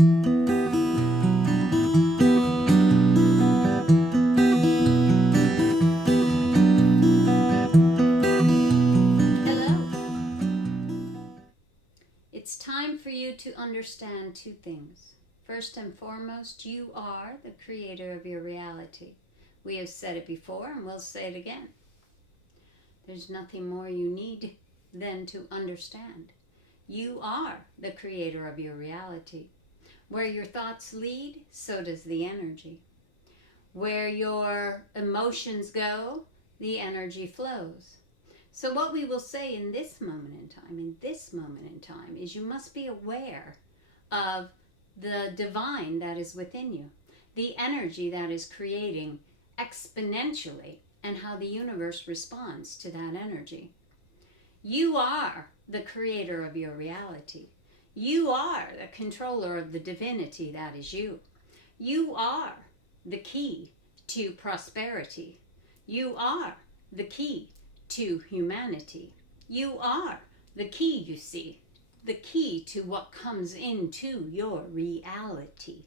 It's time for you to understand two things. First and foremost, you are the creator of your reality. We have said it before and we'll say it again. There's nothing more you need than to understand. You are the creator of your reality. Where your thoughts lead, so does the energy. Where your emotions go, the energy flows. So what we will say in this moment in time, is you must be aware of the divine that is within you, the energy that is creating exponentially, and how the universe responds to that energy. You are the creator of your reality. You are the controller of the divinity that is you. You are the key to prosperity. You are the key to humanity. You are the key, you see, the key to what comes into your reality.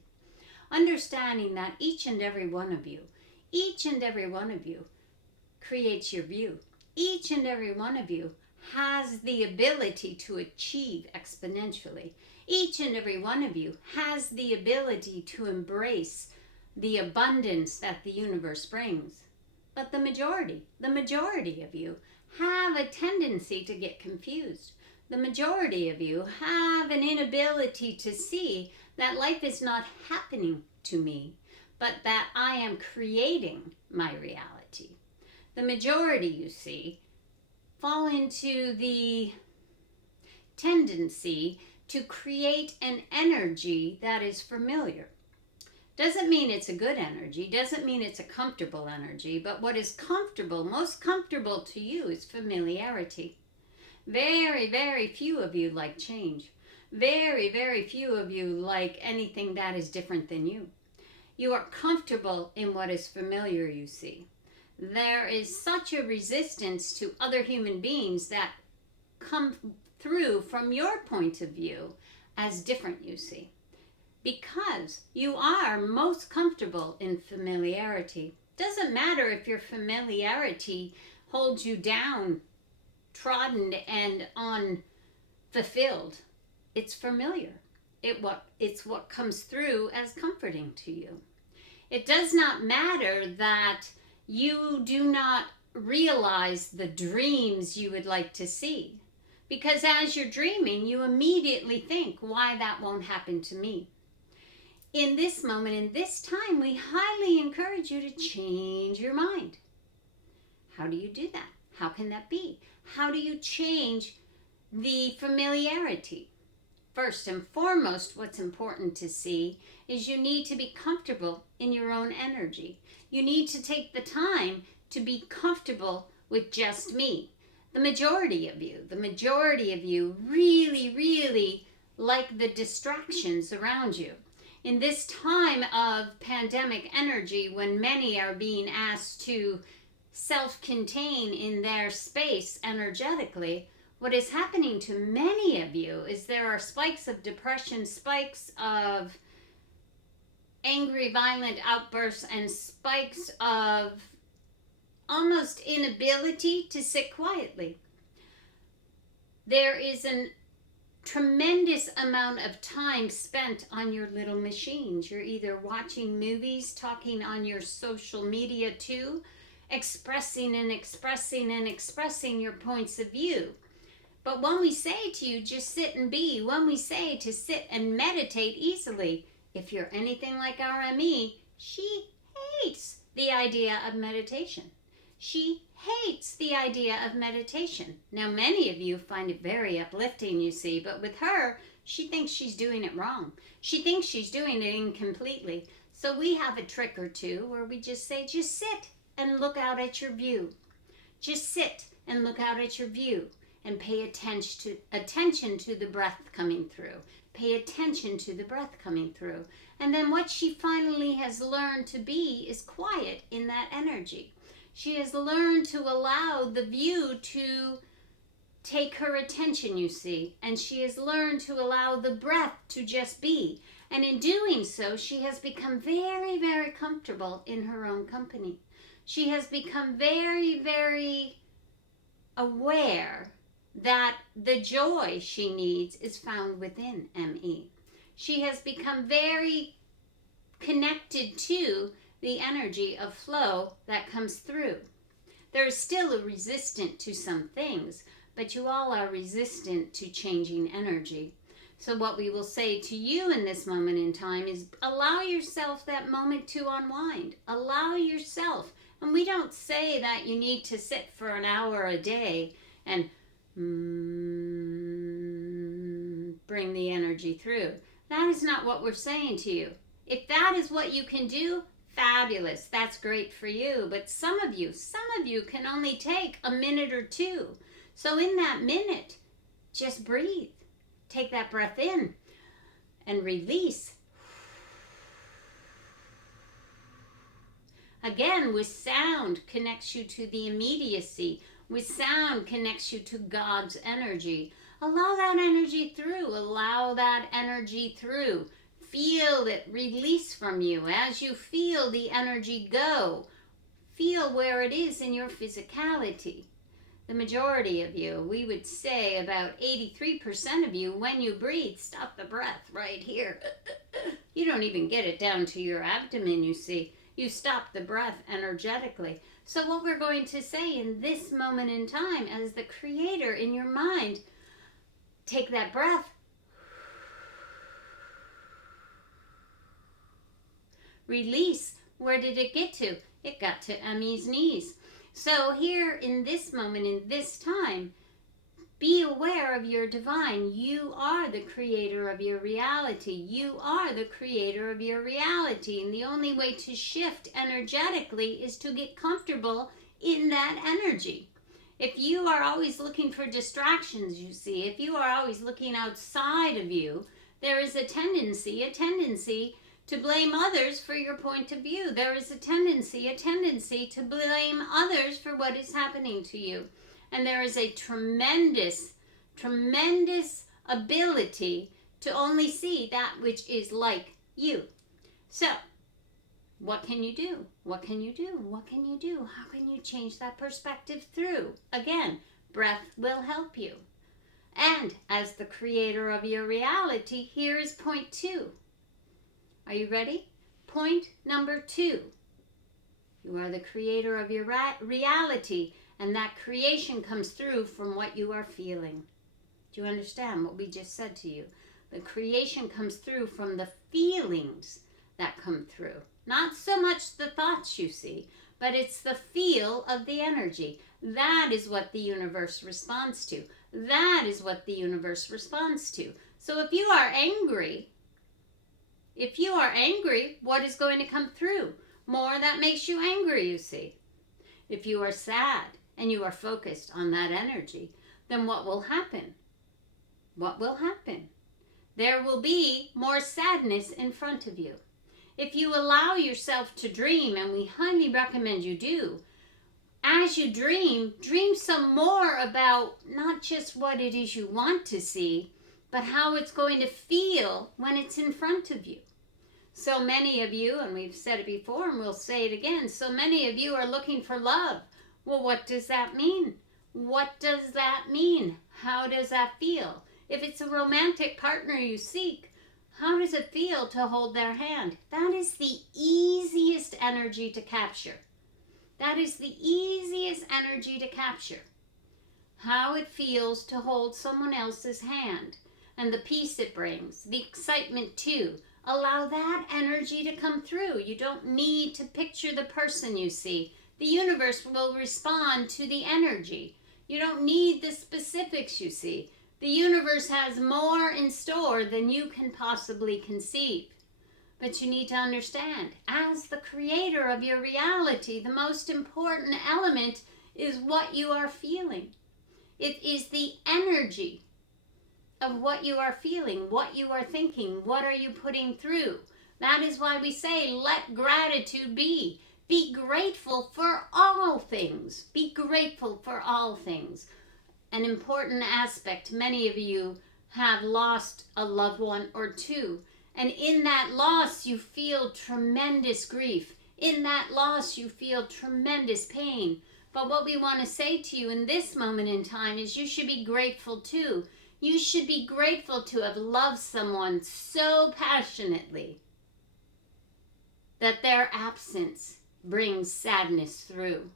Understanding that each and every one of you creates your view. Each and every one of you has the ability to achieve exponentially. Each and every one of you has the ability to embrace the abundance that the universe brings. But the majority of you have a tendency to get confused. The majority of you have an inability to see that life is not happening to me, but that I am creating my reality. The majority, you see, fall into the tendency to create an energy that is familiar. Doesn't mean it's a good energy, doesn't mean it's a comfortable energy, but what is comfortable, most comfortable to you, is familiarity. Very, very few of you like change. Very, very few of you like anything that is different than you. You are comfortable in what is familiar, you see. There is such a resistance to other human beings that come through from your point of view as different, you see. Because you are most comfortable in familiarity. Doesn't matter if your familiarity holds you down, trodden and unfulfilled. It's familiar. It's what comes through as comforting to you. It does not matter that you do not realize the dreams you would like to see. Because as you're dreaming, you immediately think, why that won't happen to me? In this moment, in this time, we highly encourage you to change your mind. How do you do that? How can that be? How do you change the familiarity? First and foremost, what's important to see is you need to be comfortable in your own energy. You need to take the time to be comfortable with just me. The majority of you really, really like the distractions around you. In this time of pandemic energy, when many are being asked to self-contain in their space energetically, what is happening to many of you is there are spikes of depression, spikes of angry, violent outbursts, and spikes of almost inability to sit quietly. There is a tremendous amount of time spent on your little machines. You're either watching movies, talking on your social media too, expressing your points of view. But when we say to you, just sit and be, when we say to sit and meditate easily, if you're anything like our M.E., she hates the idea of meditation. She hates the idea of meditation. Now, many of you find it very uplifting, you see, but with her, she thinks she's doing it wrong. She thinks she's doing it incompletely. So we have a trick or two where we just say, just sit and look out at your view. Just sit and look out at your view and pay attention to the breath coming through. Pay attention to the breath coming through. And then what she finally has learned to be is quiet in that energy. She has learned to allow the view to take her attention, you see. And she has learned to allow the breath to just be. And in doing so, she has become very, very comfortable in her own company. She has become very, very aware that the joy she needs is found within M.E. She has become very connected to the energy of flow that comes through. There is still a resistance to some things, but you all are resistant to changing energy. So what we will say to you in this moment in time is allow yourself that moment to unwind. Allow yourself. And we don't say that you need to sit for an hour a day and bring the energy through. That is not what we're saying to you. If that is what you can do, fabulous. That's great for you. But some of you can only take a minute or two. So in that minute, just breathe. Take that breath in and release. Again, with sound connects you to the immediacy. With sound connects you to God's energy. Allow that energy through. Allow that energy through. Feel it release from you. As you feel the energy go, feel where it is in your physicality. The majority of you, we would say about 83% of you, when you breathe, stop the breath right here. You don't even get it down to your abdomen, you see. You stop the breath energetically. So what we're going to say in this moment in time, as the creator in your mind, take that breath. Release. Where did it get to? It got to M.E.'s knees. So here in this moment, in this time, be aware of your divine. You are the creator of your reality. You are the creator of your reality. And the only way to shift energetically is to get comfortable in that energy. If you are always looking for distractions, you see, if you are always looking outside of you, there is a tendency to blame others for your point of view. There is a tendency to blame others for what is happening to you. And there is a tremendous ability to only see that which is like you. So, what can you do? What can you do? What can you do? How can you change that perspective through? Again, breath will help you. And as the creator of your reality, here is point 2. Are you ready? Point number 2. You are the creator of your reality, and that creation comes through from what you are feeling. Do you understand what we just said to you? The creation comes through from the feelings that come through. Not so much the thoughts you see, but it's the feel of the energy. That is what the universe responds to. That is what the universe responds to. So if you are angry, what is going to come through? More that makes you angry, you see. If you are sad and you are focused on that energy, then what will happen? What will happen? There will be more sadness in front of you. If you allow yourself to dream, and we highly recommend you do, as you dream some more about not just what it is you want to see, but how it's going to feel when it's in front of you. So many of you, and we've said it before and we'll say it again, so many of you are looking for love. Well, what does that mean? What does that mean? How does that feel? If it's a romantic partner you seek, how does it feel to hold their hand? That is the easiest energy to capture. That is the easiest energy to capture. How it feels to hold someone else's hand and the peace it brings, the excitement too. Allow that energy to come through. You don't need to picture the person you see. The universe will respond to the energy. You don't need the specifics you see. The universe has more in store than you can possibly conceive. But you need to understand, as the creator of your reality, the most important element is what you are feeling. It is the energy of what you are feeling, what you are thinking, what are you putting through. That is why we say, let gratitude be. Be grateful for all things. Be grateful for all things. An important aspect, many of you have lost a loved one or two, And in that loss, you feel tremendous grief. In that loss, you feel tremendous pain. But what we want to say to you in this moment in time is you should be grateful too. You should be grateful to have loved someone so passionately that their absence brings sadness through.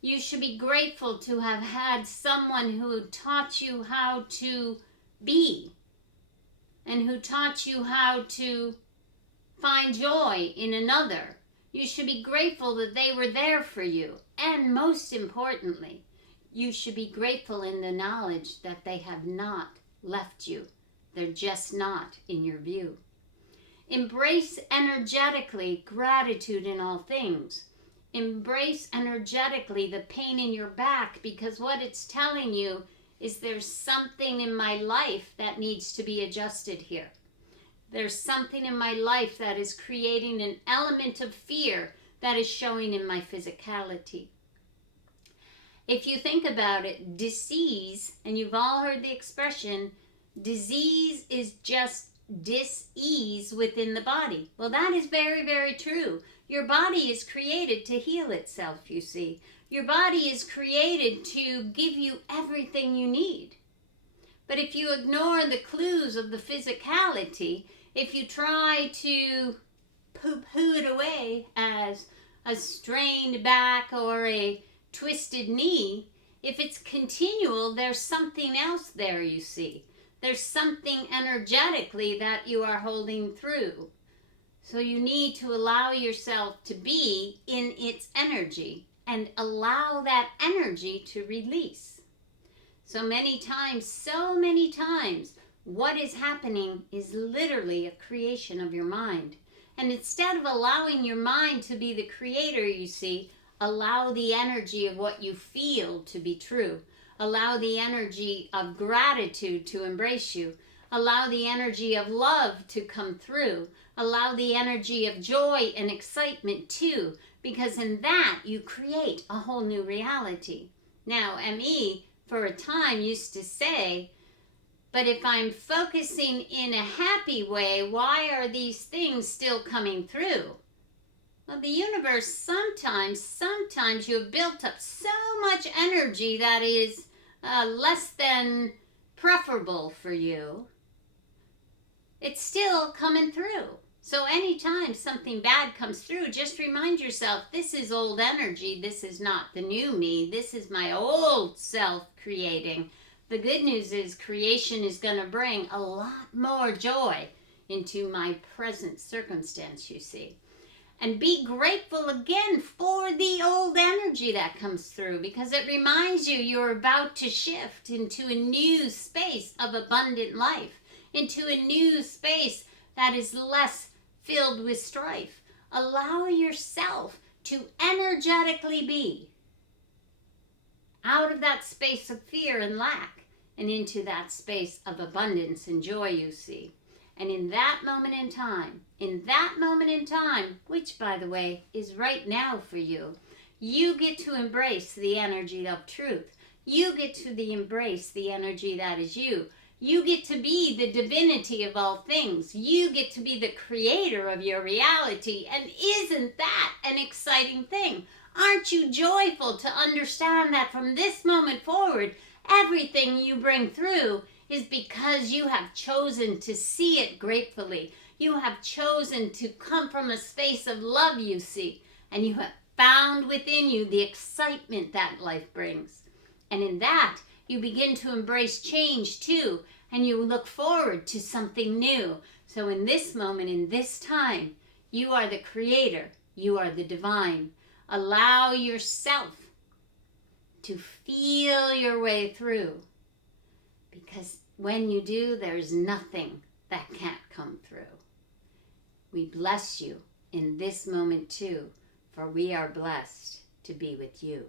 You should be grateful to have had someone who taught you how to be and who taught you how to find joy in another. You should be grateful that they were there for you. And most importantly, you should be grateful in the knowledge that they have not left you. They're just not in your view. Embrace energetically gratitude in all things. Embrace energetically the pain in your back, because what it's telling you is there's something in my life that needs to be adjusted here. There's something in my life that is creating an element of fear that is showing in my physicality. If you think about it, disease, and you've all heard the expression, disease is just dis-ease within the body. Well, that is very, very true. Your body is created to heal itself, you see. Your body is created to give you everything you need. But if you ignore the clues of the physicality, if you try to poo-poo it away as a strained back or a twisted knee, if it's continual, there's something else there, you see. There's something energetically that you are holding through. So you need to allow yourself to be in its energy and allow that energy to release. So many times, what is happening is literally a creation of your mind. And instead of allowing your mind to be the creator, you see, allow the energy of what you feel to be true. Allow the energy of gratitude to embrace you. Allow the energy of love to come through. Allow the energy of joy and excitement too, because in that you create a whole new reality. Now, M.E. for a time used to say, but if I'm focusing in a happy way, why are these things still coming through? Well, the universe, sometimes you have built up so much energy that is less than preferable for you. It's still coming through. So anytime something bad comes through, just remind yourself, this is old energy. This is not the new me. This is my old self creating. The good news is creation is going to bring a lot more joy into my present circumstance, you see. And be grateful again for the old energy that comes through, because it reminds you you're about to shift into a new space of abundant life, into a new space that is less filled with strife. Allow yourself to energetically be out of that space of fear and lack and into that space of abundance and joy, you see. And in that moment in time, which by the way is right now for you, you get to embrace the energy of truth. You get to embrace the energy that is you. You get to be the divinity of all things. You get to be the creator of your reality. And isn't that an exciting thing? Aren't you joyful to understand that from this moment forward, everything you bring through is because you have chosen to see it gratefully. You have chosen to come from a space of love, you see. And you have found within you the excitement that life brings. And in that, you begin to embrace change too. And you look forward to something new. So in this moment, in this time, you are the creator. You are the divine. Allow yourself to feel your way through. Because when you do, there's nothing that can't come through. We bless you in this moment too, for we are blessed to be with you.